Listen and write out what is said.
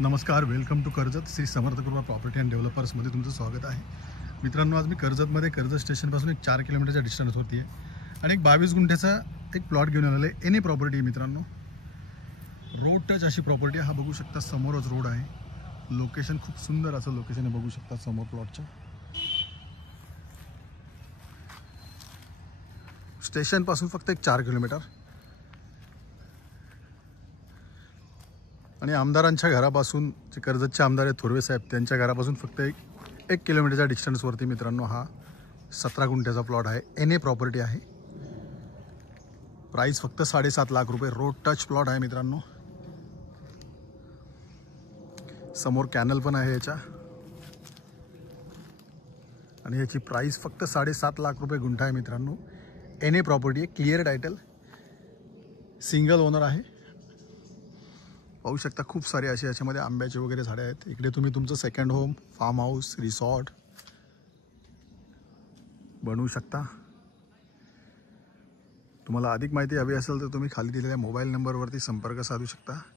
नमस्कार, welcome to Karjat. Shri Samarth कृपा property and डेव्हलपर्समध्ये तुमचं स्वागत आहे. मित्रांनो, आज मी कर्जतमध्ये कर्जत स्टेशनपासून एक 4 किलोमीटरच्या डिस्टन्सवरती आहे आणि एक 22 गुंठ्याचा एक प्लॉट घेऊन आलेला आहे. एनी प्रॉपर्टी आहे मित्रांनो, रोड टच अशी प्रॉपर्टी. हा बघू शकता, समोरच रोड आहे. लोकेशन खूप सुंदर असं लोकेशन आहे, बघू शकता समोर प्लॉटचं. स्टेशनपासून फक्त एक 4 किलोमीटर आणि आमदारांच्या घरापासून, जे कर्जतचे आमदार आहेत थोरवे साहेब, त्यांच्या घरापासून फक्त एक किलोमीटरच्या डिस्टन्सवरती मित्रांनो हा 17 गुंठ्याचा प्लॉट आहे. एन ए प्रॉपर्टी आहे. प्राइस फक्त 7.5 लाख रुपये. रोड टच प्लॉट आहे मित्रांनो. समोर कॅनल पण आहे याच्या आणि याची प्राइस फक्त 7.5 लाख रुपये गुंठा आहे मित्रांनो. एन ए प्रॉपर्टी आहे, क्लिअर टायटल, सिंगल ओनर आहे. पाहू शकता खूप सारे असे याच्यामध्ये आंब्याचे वगैरे झाडे आहेत. इकडे तुम्ही तुमचं second home, farm house, resort बनवू शकता. तुम्हाला अधिक माहिती हवी असेल तर तुम्ही खाली दिलेल्या मोबाईल नंबरवरती संपर्क साधू शकता.